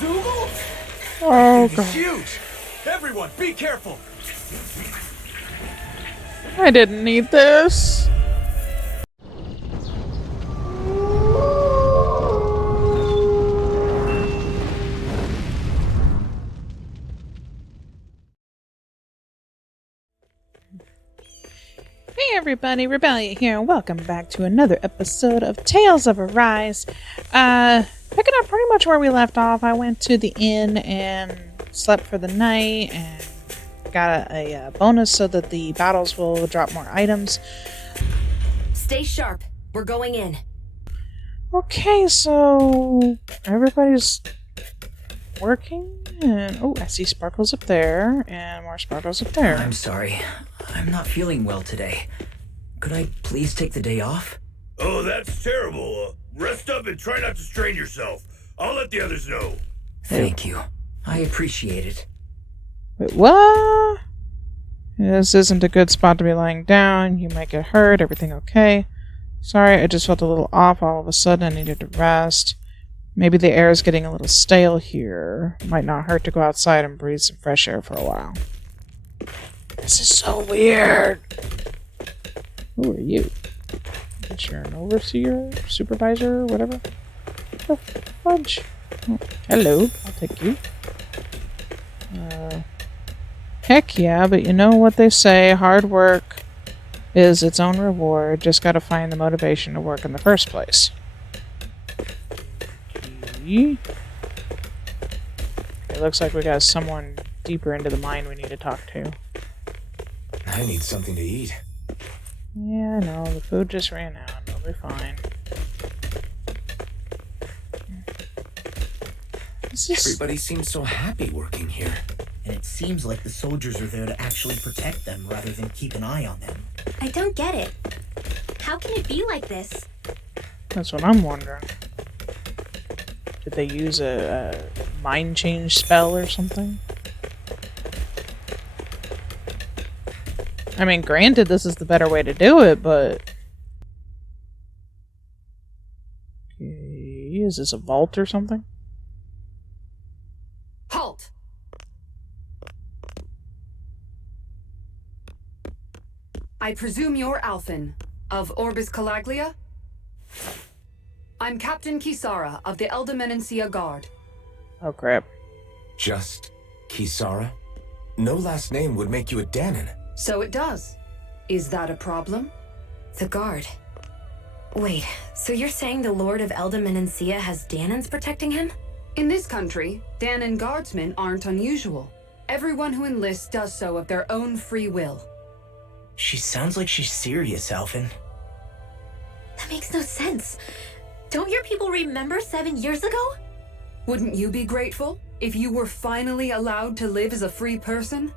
Oh, It's God. huge! Everyone, be careful! I didn't need this. Hey everybody, Rubellia here, and welcome back to another episode of Tales of Arise. Picking up pretty much where we left off. I went to the inn and slept for the night and got a bonus so that the battles will drop more items. Stay sharp. We're going in. Okay, so everybody's working, and oh, I see sparkles up there, and more sparkles up there. I'm sorry. I'm not feeling well today. Could I please take the day off? Oh, that's terrible. Rest up and try not to strain yourself. I'll let the others know. Thank you. I appreciate it. Wait, what? This isn't a good spot to be lying down. You might get hurt. Everything okay? Sorry, I just felt a little off all of a sudden. I needed to rest. Maybe the air is getting a little stale here. Might not hurt to go outside and breathe some fresh air for a while. This is so weird. Who are you? Is you're an overseer, supervisor, whatever? Oh, fudge. Oh, hello, I'll take you. Heck yeah, but you know what they say, hard work is its own reward. Just gotta find the motivation to work in the first place. Okay. It looks like we got someone deeper into the mine we need to talk to. I need something to eat. Yeah, I know. The food just ran out. It'll be fine. Everybody seems so happy working here. And it seems like the soldiers are there to actually protect them rather than keep an eye on them. I don't get it. How can it be like this? That's what I'm wondering. Did they use a mind change spell or something? I mean, granted, this is the better way to do it, but... Okay, is this a vault or something? Halt! I presume you're Alphen, of Orbis Calaglia? I'm Captain Kisara of the Eldemenencia Guard. Oh, crap. Just Kisara? No last name would make you a Danon. So it does. Is that a problem? The guard. Wait, so you're saying the Lord of Eldemenencia has Danons protecting him? In this country, Danon guardsmen aren't unusual. Everyone who enlists does so of their own free will. She sounds like she's serious, Alphen. That makes no sense. Don't your people remember 7 years ago? Wouldn't you be grateful if you were finally allowed to live as a free person?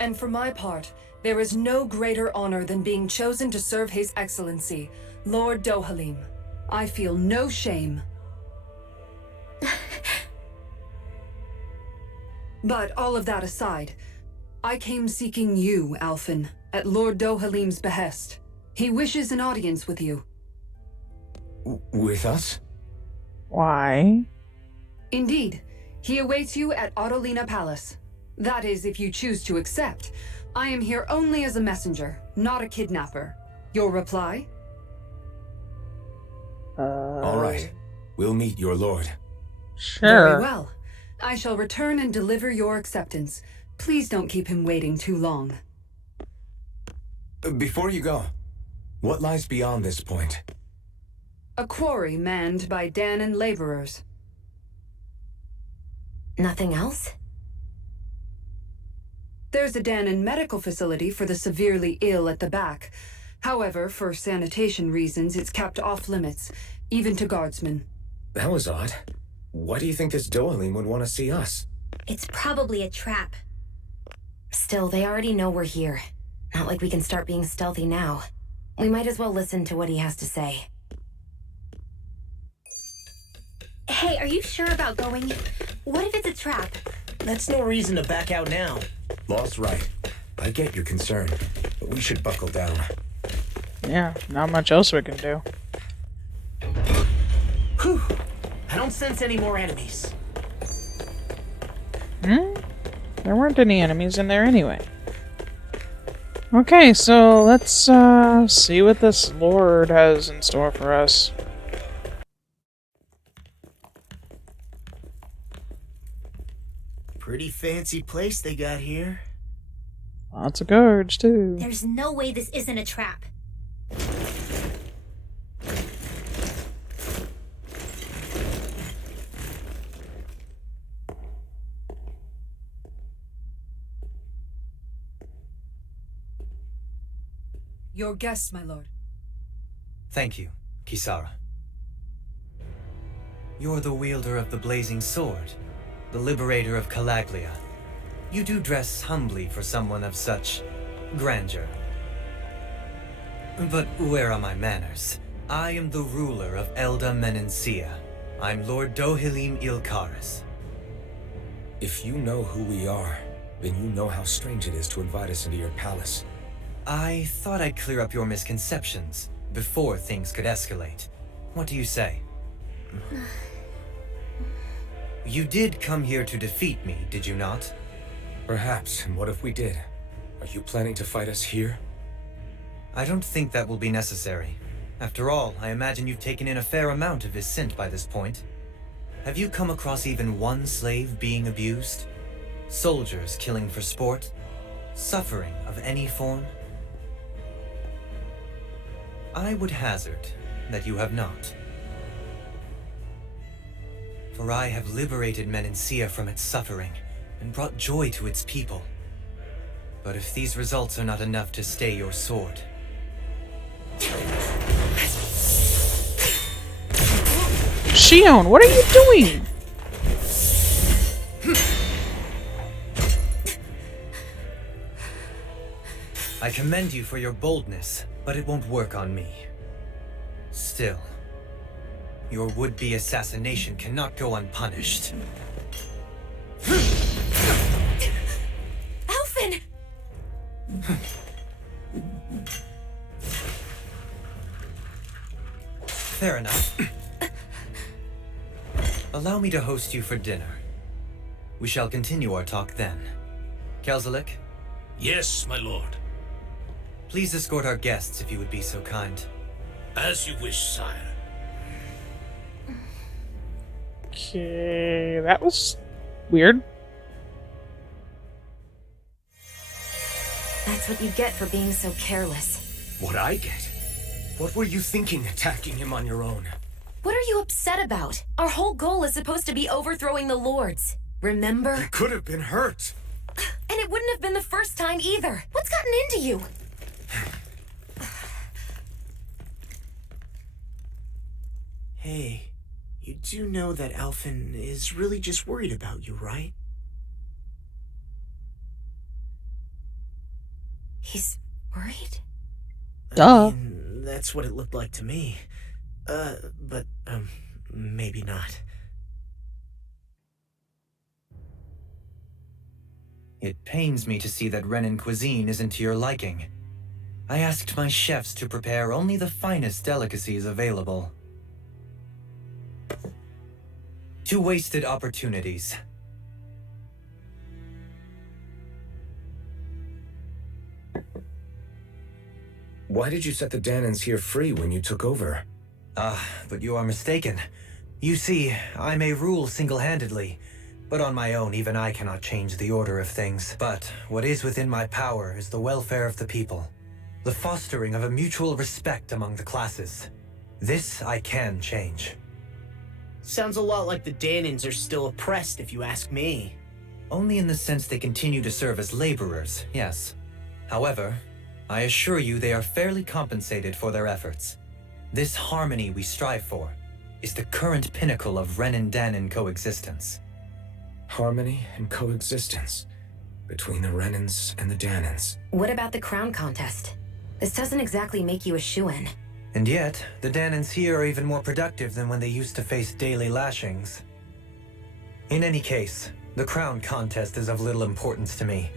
And for my part, there is no greater honor than being chosen to serve His Excellency, Lord Dohalim. I feel no shame. But all of that aside, I came seeking you, Alphen, at Lord Dohalim's behest. He wishes an audience with you. With us? Why? Indeed, he awaits you at Autolina Palace. That is, if you choose to accept. I am here only as a messenger, not a kidnapper. Your reply? All right. We'll meet your lord. Sure. Very well. I shall return and deliver your acceptance. Please don't keep him waiting too long. Before you go, what lies beyond this point? A quarry manned by Danon laborers. Nothing else? There's a Danon medical facility for the severely ill at the back. However, for sanitation reasons, it's kept off limits, even to guardsmen. That was odd. Why do you think this Dohalim would want to see us? It's probably a trap. Still, they already know we're here. Not like we can start being stealthy now. We might as well listen to what he has to say. Hey, are you sure about going? What if it's a trap? That's no reason to back out now. Law's right. I get your concern, but we should buckle down. Yeah, not much else we can do. Whew. I don't sense any more enemies. There weren't any enemies in there anyway. Okay, so let's see what this Lord has in store for us. Pretty fancy place they got here. Lots of guards, too. There's no way this isn't a trap. Your guests, my lord. Thank you, Kisara. You're the wielder of the Blazing Sword, the liberator of Calaglia. You do dress humbly for someone of such grandeur. But where are my manners? I am the ruler of Elda Menencia. I'm Lord Dohalim Ilkaris. If you know who we are, then you know how strange it is to invite us into your palace. I thought I'd clear up your misconceptions before things could escalate. What do you say? You did come here to defeat me, did you not? Perhaps, and what if we did? Are you planning to fight us here? I don't think that will be necessary. After all, I imagine you've taken in a fair amount of his scent by this point. Have you come across even one slave being abused? Soldiers killing for sport? Suffering of any form? I would hazard that you have not. For I have liberated Menencia from its suffering and brought joy to its people. But if these results are not enough to stay your sword... Shion, what are you doing? I commend you for your boldness, but it won't work on me. Still, your would-be assassination cannot go unpunished. Alphen! Fair enough. Allow me to host you for dinner. We shall continue our talk then. Kelzelik, Yes, my lord. please escort our guests if you would be so kind. As you wish, sire. Okay, that was weird. That's what you get for being so careless. What I get? What were you thinking attacking him on your own? What are you upset about? Our whole goal is supposed to be overthrowing the lords. Remember? He could have been hurt. And it wouldn't have been the first time either. What's gotten into you? Hey, you do know that Alphen is really just worried about you, right? He's worried? Duh. I mean, that's what it looked like to me. But maybe not. It pains me to see that Renan cuisine isn't to your liking. I asked my chefs to prepare only the finest delicacies available. 2 wasted opportunities. Why did you set the Danans here free when you took over? But you are mistaken. You see, I may rule single-handedly, but on my own even I cannot change the order of things. But what is within my power is the welfare of the people, the fostering of a mutual respect among the classes. This I can change. Sounds a lot like the Danans are still oppressed, if you ask me. Only in the sense they continue to serve as laborers, yes. However, I assure you they are fairly compensated for their efforts. This harmony we strive for is the current pinnacle of Renan-Danan coexistence. Harmony and coexistence between the Renans and the Danans. What about the crown contest? This doesn't exactly make you a shoo-in. And yet, the Danans here are even more productive than when they used to face daily lashings. In any case, the crown contest is of little importance to me,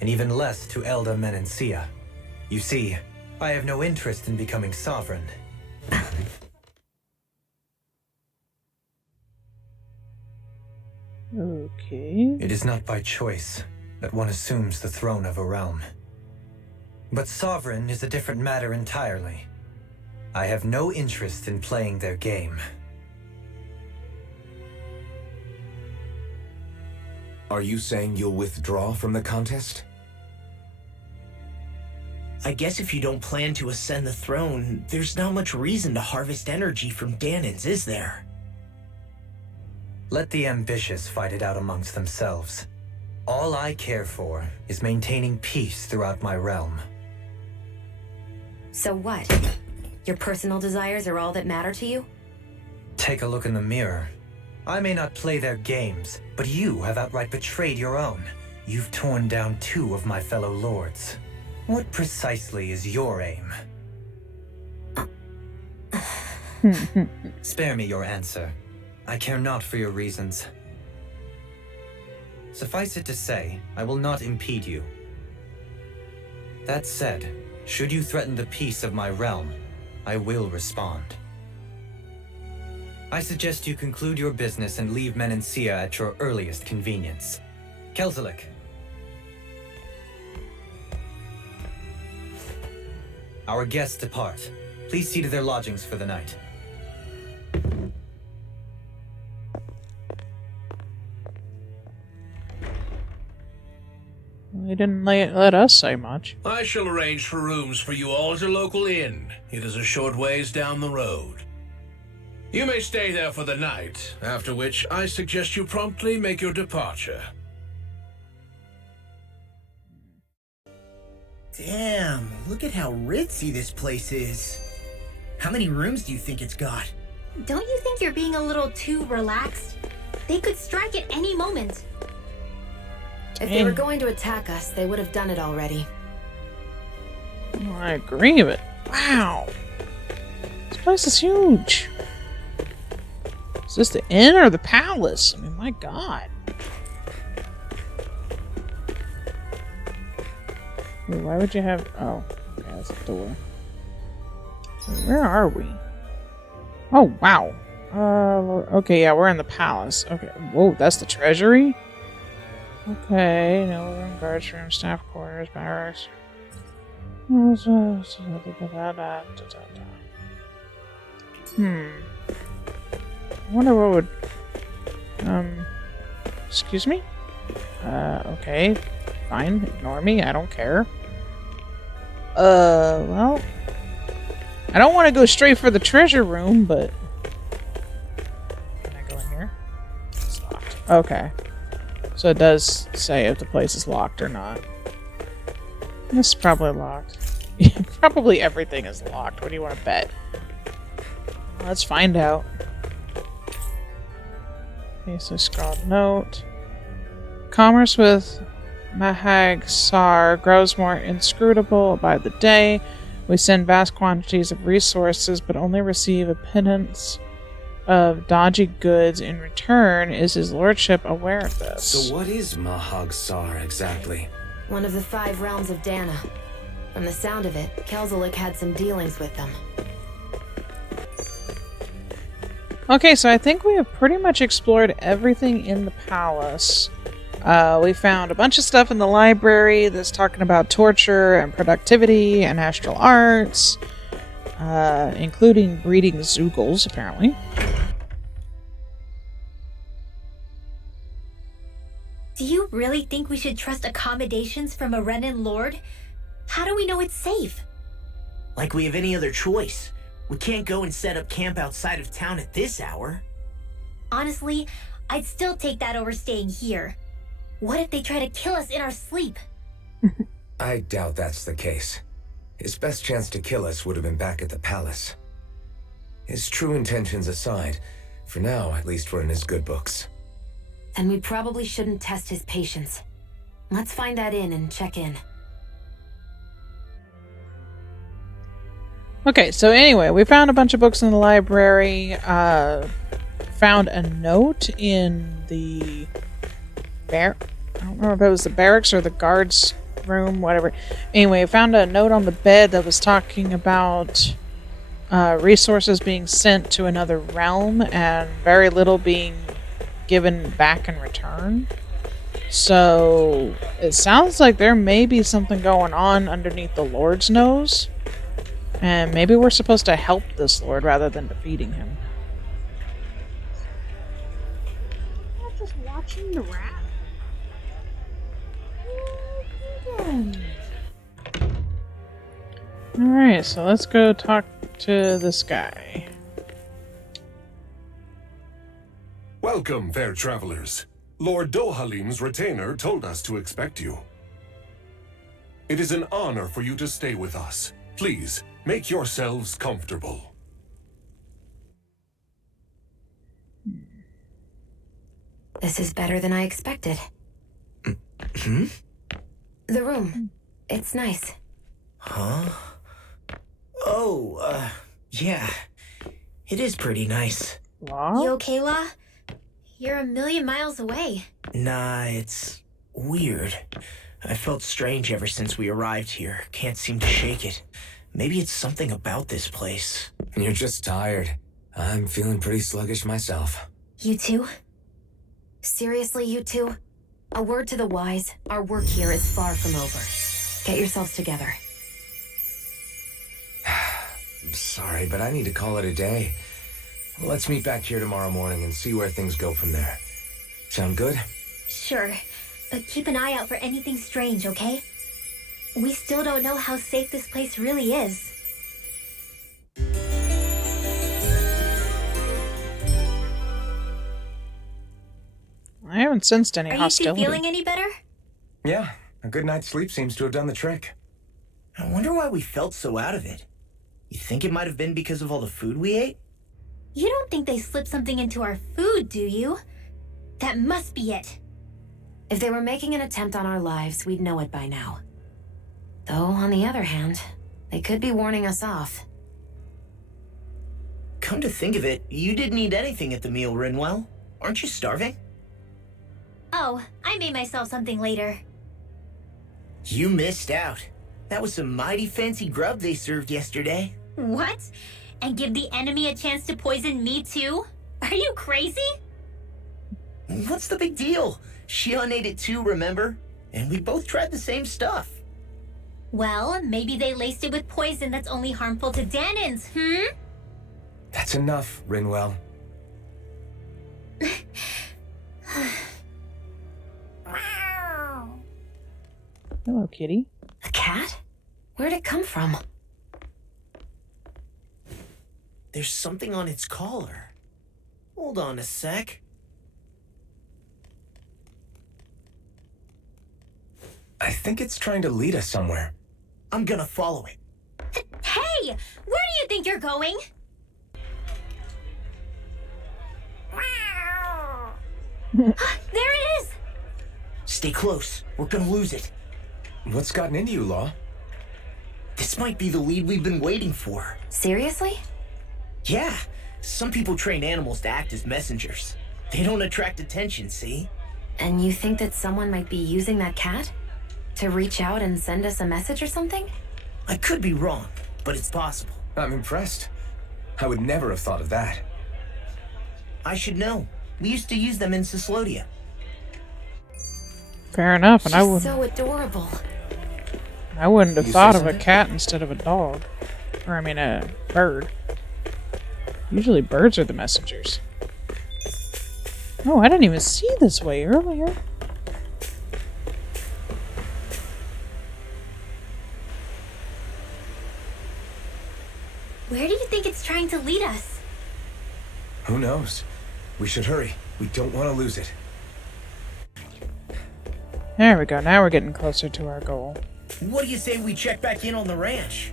and even less to Elda Menencia. You see, I have no interest in becoming sovereign. Okay. It is not by choice that one assumes the throne of a realm. But sovereign is a different matter entirely. I have no interest in playing their game. Are you saying you'll withdraw from the contest? I guess if you don't plan to ascend the throne, there's not much reason to harvest energy from Danans, is there? Let the ambitious fight it out amongst themselves. All I care for is maintaining peace throughout my realm. So what? Your personal desires are all that matter to you? Take a look in the mirror. I may not play their games, but you have outright betrayed your own. You've torn down 2 of my fellow lords. What precisely is your aim? Spare me your answer. I care not for your reasons. Suffice it to say, I will not impede you. That said, should you threaten the peace of my realm, I will respond. I suggest you conclude your business and leave Menancia at your earliest convenience. Kelzelik. Our guests depart. Please see to their lodgings for the night. They didn't let us say much. I shall arrange for rooms for you all at a local inn. It is a short ways down the road. You may stay there for the night, after which I suggest you promptly make your departure. Damn, look at how ritzy this place is. How many rooms do you think it's got? Don't you think you're being a little too relaxed? They could strike at any moment. If they were going to attack us, they would have done it already. Well, I agree, but wow. This place is huge. Is this the inn or the palace? I mean, my god. Wait, why would you have... Oh, okay, that's a door. So where are we? Oh, wow. Okay, yeah, we're in the palace. Okay, whoa, that's the treasury? Okay, no room, guards room, staff quarters, barracks. I wonder what would... Excuse me? Okay. Fine, ignore me, I don't care. Well... I don't want to go straight for the treasure room, but... Can I go in here? It's locked. Okay. So it does say if the place is locked or not. This is probably locked. Probably everything is locked. What do you want to bet? Let's find out. Okay, so scrawled note. Commerce with Mahag Sar grows more inscrutable by the day. We send vast quantities of resources, but only receive a pittance of dodgy goods in return. Is his lordship aware of this? So what is Mahag Sar exactly? One of the 5 realms of Dana. From the sound of it, Kelzelik had some dealings with them. Okay, so I think we have pretty much explored everything in the palace. We found a bunch of stuff in the library that's talking about torture and productivity and astral arts, including breeding Zeugles, apparently. Do you really think we should trust accommodations from a Renan lord? How do we know it's safe? Like we have any other choice. We can't go and set up camp outside of town at this hour. Honestly, I'd still take that over staying here. What if they try to kill us in our sleep? I doubt that's the case. His best chance to kill us would have been back at the palace. His true intentions aside, for now, at least we're in his good books. And we probably shouldn't test his patience. Let's find that inn and check in. Okay, so anyway, we found a bunch of books in the library, found a note in the I don't remember if it was the barracks or the guards room, whatever. Anyway, I found a note on the bed that was talking about resources being sent to another realm and very little being given back in return. So it sounds like there may be something going on underneath the Lord's nose. And maybe we're supposed to help this Lord rather than defeating him. I'm not just watching the rat. Alright, so let's go talk to this guy. Welcome, fair travelers. Lord Dohalim's retainer told us to expect you. It is an honor for you to stay with us. Please, make yourselves comfortable. This is better than I expected. The room. It's nice. Huh? Oh, yeah. It is pretty nice. What? You okay, La? You're a million miles away. Nah, it's weird. I felt strange ever since we arrived here. Can't seem to shake it. Maybe it's something about this place. You're just tired. I'm feeling pretty sluggish myself. You too? Seriously, you two? A word to the wise, our work here is far from over. Get yourselves together. Sorry, but I need to call it a day. Let's meet back here tomorrow morning and see where things go from there. Sound good? Sure, but keep an eye out for anything strange, okay? We still don't know how safe this place really is. I haven't sensed any Are you two hostility. feeling any better? Yeah, a good night's sleep seems to have done the trick. I wonder why we felt so out of it. You think it might have been because of all the food we ate? You don't think they slipped something into our food, do you? That must be it. If they were making an attempt on our lives, we'd know it by now. Though, on the other hand, they could be warning us off. Come to think of it, you didn't eat anything at the meal, Rinwell. Aren't you starving? Oh, I made myself something later. You missed out. That was some mighty fancy grub they served yesterday. What? And give the enemy a chance to poison me too? Are you crazy? What's the big deal? Shion ate it too, remember? And we both tried the same stuff. Well, maybe they laced it with poison that's only harmful to Danins, That's enough, Rinwell. Hello, kitty. A cat? Where'd it come from? There's something on its collar. Hold on a sec. I think it's trying to lead us somewhere. I'm gonna follow it. Hey! Where do you think you're going? There it is! Stay close. We're gonna lose it. What's gotten into you, Law? This might be the lead we've been waiting for. Seriously? Yeah. Some people train animals to act as messengers. They don't attract attention, see? And you think that someone might be using that cat? To reach out and send us a message or something? I could be wrong, but it's possible. I'm impressed. I would never have thought of that. I should know. We used to use them in Cyslodia. Fair enough, and She's so adorable. I wouldn't have You thought say of a something? cat instead of a dog. Or, I mean, a bird. Usually birds are the messengers. Oh, I didn't even see this way earlier. Where do you think it's trying to lead us? Who knows? We should hurry. We don't want to lose it. There we go, now we're getting closer to our goal. What do you say we check back in on the ranch?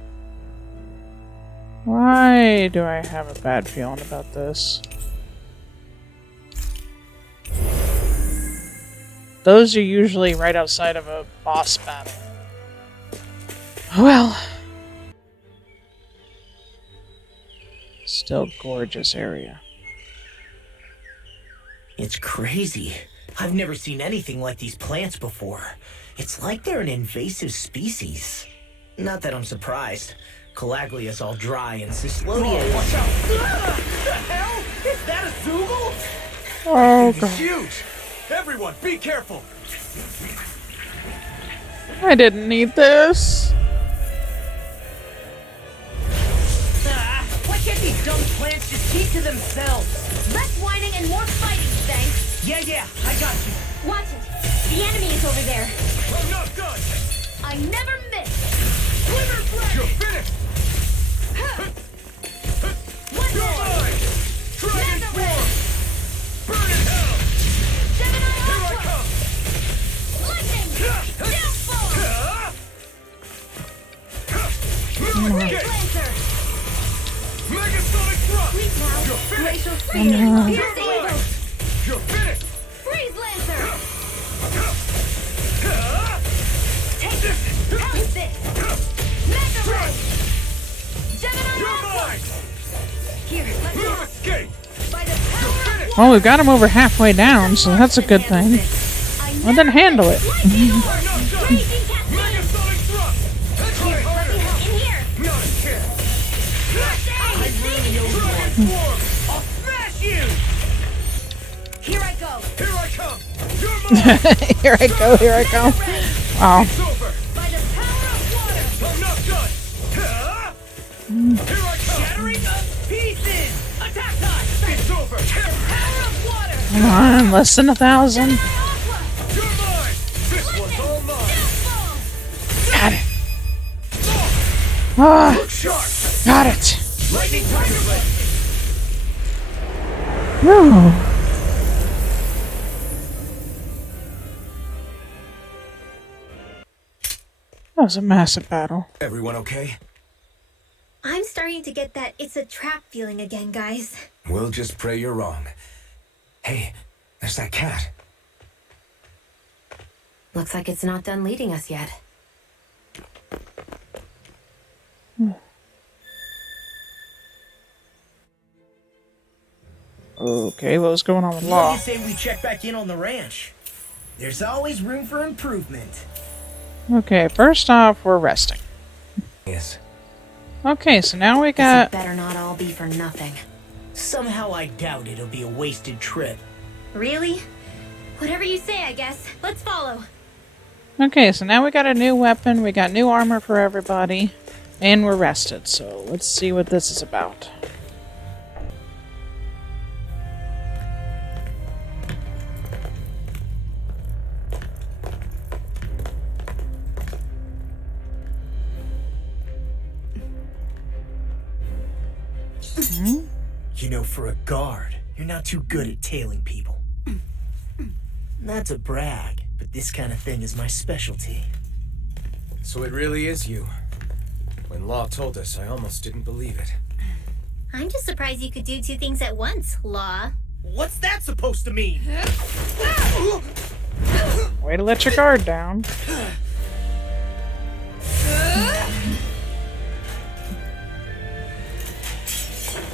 Why do I have a bad feeling about this? Those are usually right outside of a boss battle. Well. Still gorgeous area. It's crazy. I've never seen anything like these plants before. It's like they're an invasive species. Not that I'm surprised. Calaglia's all dry and Cyslodia... Watch out! The hell? Is that a Zoogle? Oh It's god. huge! Everyone, be careful! I didn't need this. Why can't these dumb plants just keep to themselves? Less whining and more fighting, thanks. Yeah, I got you. Watch it. The enemy is over there. I'm not done! I never miss. Glitter Blade! You're finished! One You're more. mine! Dragon Swarm! Burn in hell! Gemini Here I Aqua. come! Lightning. Downfall. Mimic Lancer. Megasonic Thrust! Freeze now. You're finished! Glacial Spear. Pierce the You're evil. mine! You're finished! Freeze Lancer. Take this! How's this? Mega Ray. Gemini You're Aqua. mine! Here, let me No out. escape! By the power of Well, we've got him over halfway down, so that's a good thing. Well, then handle it. lightning orb. I'm not done! Raging Cascade. Megasonic Thrust! Try harder! In here. Not a chance! Dragon Dragon Swarm! I'll smash you! Here I go. Here I come! You're mine! Here I go, here I go. Wow. It's over! By the power of water. I'm not done! Here I come! Shattering of pieces! Attack time! It's over! Power of water. Come on, less than 1,000. Aqua. You're mine! This one's all mine! Downfall. Got it. Ah, Look sharp! got it. Lightning Tiger Blade! Whew. That was a massive battle. Everyone okay? I'm starting to get that it's a trap feeling again, guys. We'll just pray you're wrong. Hey, there's that cat. Looks like it's not done leading us yet. Okay, what was going on with What do Law? you say we check back in on the ranch? There's always room for improvement. Okay, first off, we're resting. Yes. Okay, so now we This got... better not all be for nothing. Somehow I doubt it'll be a wasted trip. Really? Whatever you say, I guess. Let's follow. Okay, so now we got a new weapon, we got new armor for everybody, and we're rested, so let's see what this is about. You know, for a guard, you're not too good at tailing people. Not to brag, but this kind of thing is my specialty. So it really is you. When Law told us, I almost didn't believe it. I'm just surprised you could do two things at once, Law. What's that supposed to mean? Way to let your guard down.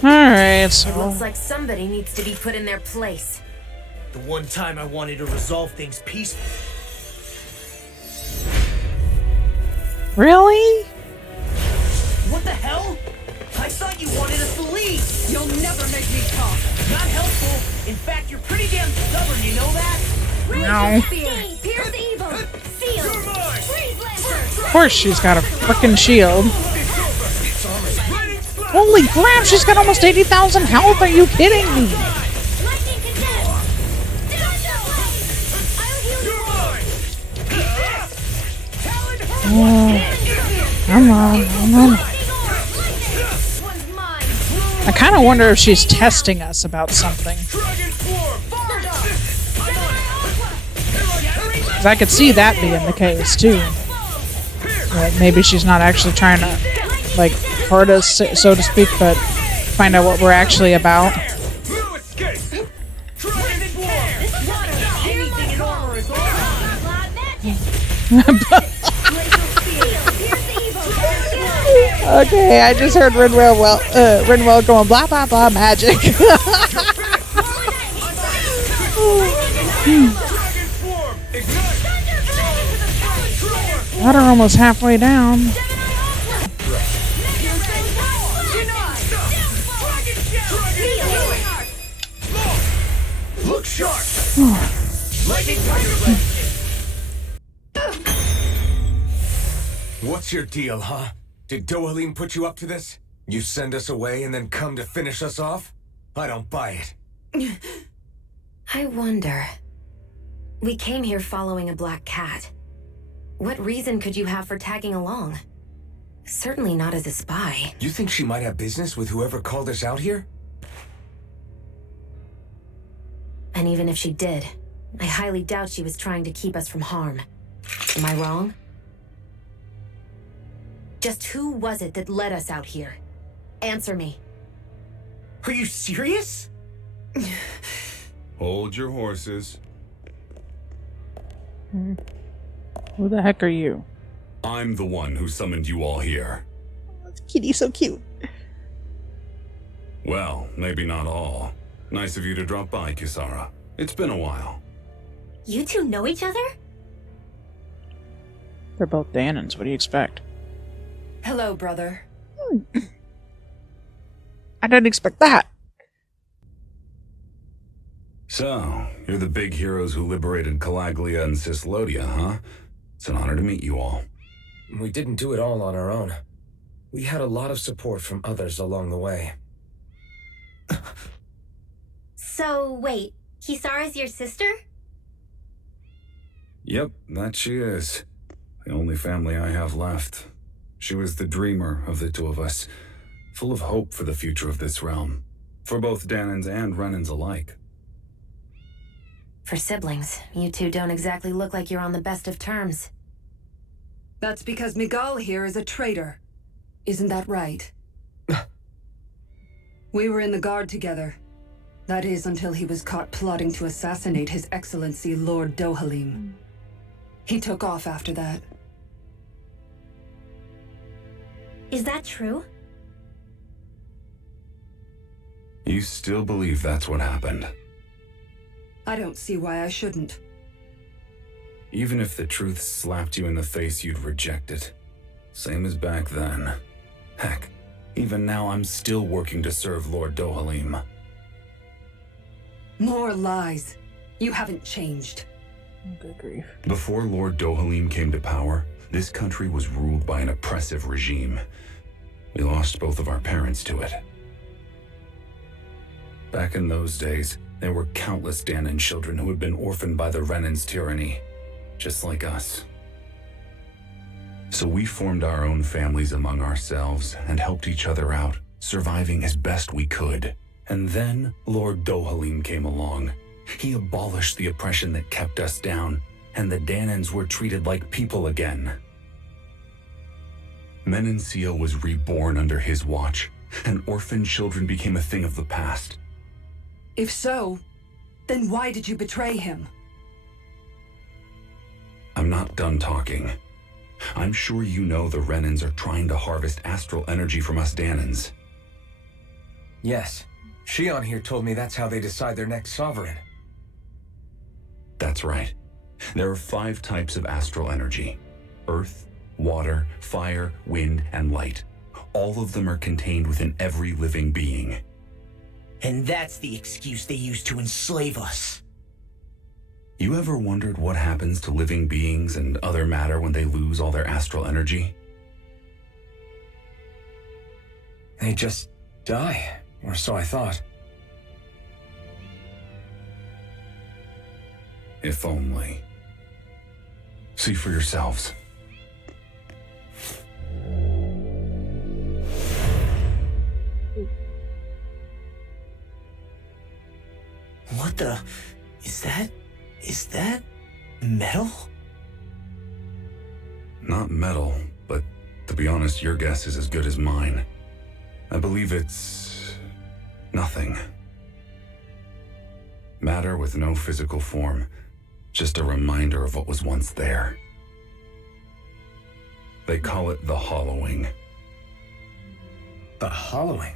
Alright, It so... looks like somebody needs to be put in their place. The one time I wanted to resolve things peacefully. Really? What the hell? I thought you wanted us to leave! You'll never make me talk. Not helpful. In fact, you're pretty damn stubborn, you know that? No. Spear, pierce the evil, seal, You're mine! freeze lancer. Of course she's got a frickin' shield. It's over! Lightning Slash! Holy crap, she's got almost 80,000 health, are you kidding me? Lightning contest. I'll heal you. You're mine! Talon Come on, come on. One's mine. I kind of wonder if she's testing us about something. Dragon Swarm! Fired up! 'Cause I could see that being the case, too. Like, maybe she's not actually trying to, like, hurt us, so to speak, but find out what we're actually about. No escape! Dragon Swarm! Anything in armor is all mine! Cloud magic. Okay, I just heard Rinwell going blah blah blah magic. Dragon Swarm! Ignite! Got her almost halfway down. Look sharp! Lightning Tiger Blade! What's your deal, huh? Did Dohalim put you up to this? You send us away and then come to finish us off? I don't buy it. I wonder. We came here following a black cat. What reason could you have for tagging along? Certainly not as a spy. You think she might have business with whoever called us out here? And even if she did, I highly doubt she was trying to keep us from harm. Am I wrong? Just who was it that led us out here? Answer me. Are you serious? Hold your horses. Who the heck are you? I'm the one who summoned you all here. Kitty's so cute. Well, maybe not all. Nice of you to drop by, Kisara. It's been a while. You two know each other? They're both Danans. What do you expect? Hello, brother. I didn't expect that. So, you're the big heroes who liberated Calaglia and Cislodia, huh? It's an honor to meet you all. We didn't do it all on our own. We had a lot of support from others along the way. So, wait. Kisara's your sister? Yep, that she is. The only family I have left. She was the dreamer of the two of us, full of hope for the future of this realm, for both Danans and Renans alike. For siblings, you two don't exactly look like you're on the best of terms. That's because Miguel here is a traitor. Isn't that right? We were in the guard together. That is, until he was caught plotting to assassinate His Excellency Lord Dohalim. He took off after that. Is that true? You still believe that's what happened? I don't see why I shouldn't. Even if the truth slapped you in the face, you'd reject it. Same as back then. Heck, even now I'm still working to serve Lord Dohalim. More lies. You haven't changed. Good grief. Before Lord Dohalim came to power, this country was ruled by an oppressive regime. We lost both of our parents to it. Back in those days, there were countless Danan children who had been orphaned by the Renan's tyranny, just like us. So we formed our own families among ourselves and helped each other out, surviving as best we could. And then Lord Dohalim came along. He abolished the oppression that kept us down, and the Danans were treated like people again. Menancia was reborn under his watch, and orphaned children became a thing of the past. If so, then why did you betray him? I'm not done talking. I'm sure you know the Renans are trying to harvest astral energy from us Danans. Yes. Shion here told me that's how they decide their next sovereign. That's right. There are 5 types of astral energy. Earth, water, fire, wind, and light. All of them are contained within every living being. And that's the excuse they use to enslave us. You ever wondered what happens to living beings and other matter when they lose all their astral energy? They just die, or so I thought. If only. See for yourselves. What the... Is that metal? Not metal, but to be honest, your guess is as good as mine. I believe it's... nothing. Matter with no physical form, just a reminder of what was once there. They call it the hollowing. The hollowing?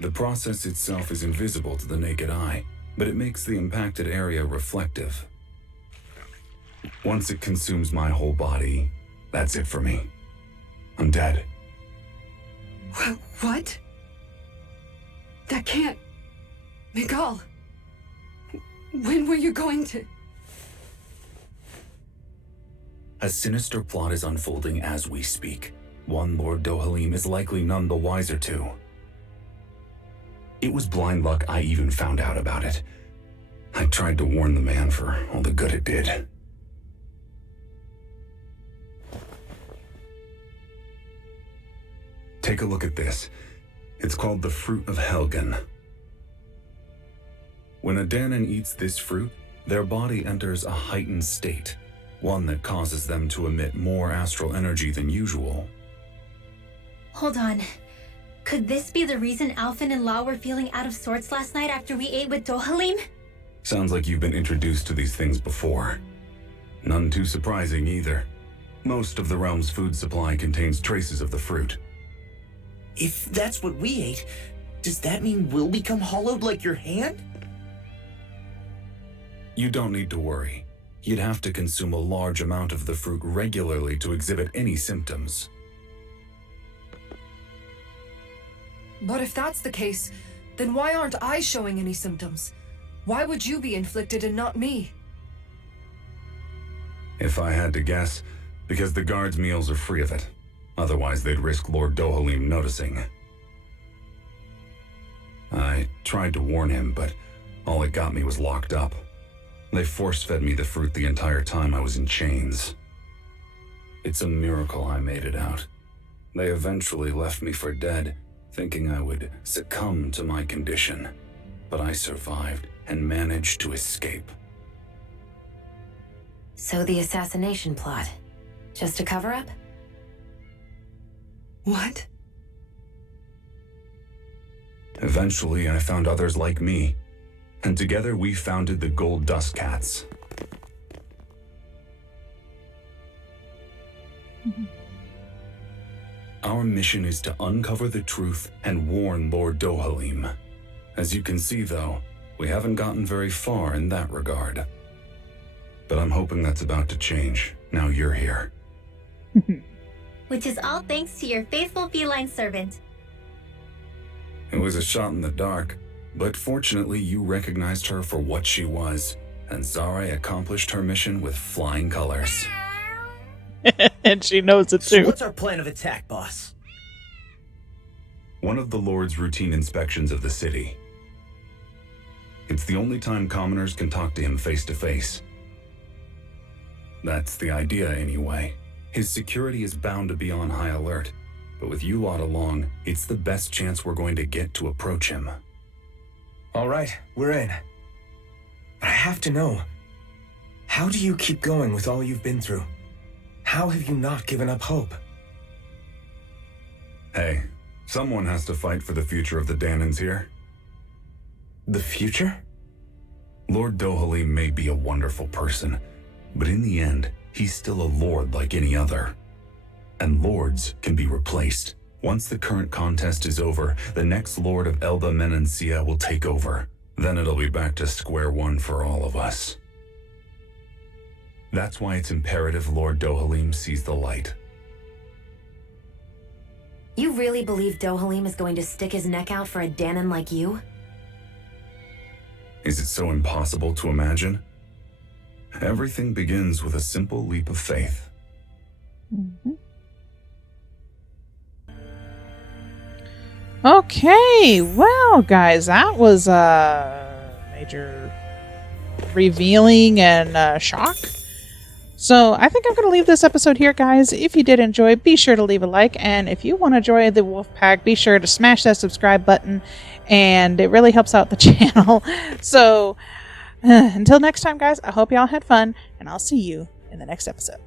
The process itself is invisible to the naked eye, but it makes the impacted area reflective. Once it consumes my whole body, that's it for me. I'm dead. What? That can't... Mikal, when were you going to... A sinister plot is unfolding as we speak. One Lord Dohalim is likely none the wiser to. It was blind luck I even found out about it. I tried to warn the man for all the good it did. Take a look at this. It's called the Fruit of Helgen. When a Danon eats this fruit, their body enters a heightened state, one that causes them to emit more astral energy than usual. Hold on. Could this be the reason Alphen and Law were feeling out of sorts last night after we ate with Dohalim? Sounds like you've been introduced to these things before. None too surprising either. Most of the realm's food supply contains traces of the fruit. If that's what we ate, does that mean we'll become hollowed like your hand? You don't need to worry. You'd have to consume a large amount of the fruit regularly to exhibit any symptoms. But if that's the case, then why aren't I showing any symptoms? Why would you be inflicted and not me? If I had to guess, because the guards' meals are free of it. Otherwise, they'd risk Lord Dohalim noticing. I tried to warn him, but all it got me was locked up. They force-fed me the fruit the entire time I was in chains. It's a miracle I made it out. They eventually left me for dead, thinking I would succumb to my condition. But I survived and managed to escape. So the assassination plot, just a cover-up? What? Eventually, I found others like me, and together we founded the Gold Dust Cats. Our mission is to uncover the truth and warn Lord Dohalim. As you can see, though, we haven't gotten very far in that regard. But I'm hoping that's about to change, now you're here. Which is all thanks to your faithful feline servant. It was a shot in the dark, but fortunately you recognized her for what she was, and Zare accomplished her mission with flying colors. And she knows it too. So what's our plan of attack, boss? One of the Lord's routine inspections of the city. It's the only time commoners can talk to him face to face. That's the idea, anyway. His security is bound to be on high alert, but with you lot along, it's the best chance we're going to get to approach him. All right, we're in. But I have to know, how do you keep going with all you've been through? How have you not given up hope? Hey, someone has to fight for the future of the Danons here. The future? Lord Dohalim may be a wonderful person, but in the end, he's still a lord like any other. And lords can be replaced. Once the current contest is over, the next lord of Elba Menancia will take over. Then it'll be back to square one for all of us. That's why it's imperative Lord Dohalim sees the light. You really believe Dohalim is going to stick his neck out for a Danon like you? Is it so impossible to imagine? Everything begins with a simple leap of faith. Okay, well, guys, that was major revealing and shock. So I think I'm going to leave this episode here, guys. If you did enjoy, be sure to leave a like. And if you want to join the Wolf Pack, be sure to smash that subscribe button. And it really helps out the channel. So until next time, guys, I hope y'all had fun. And I'll see you in the next episode.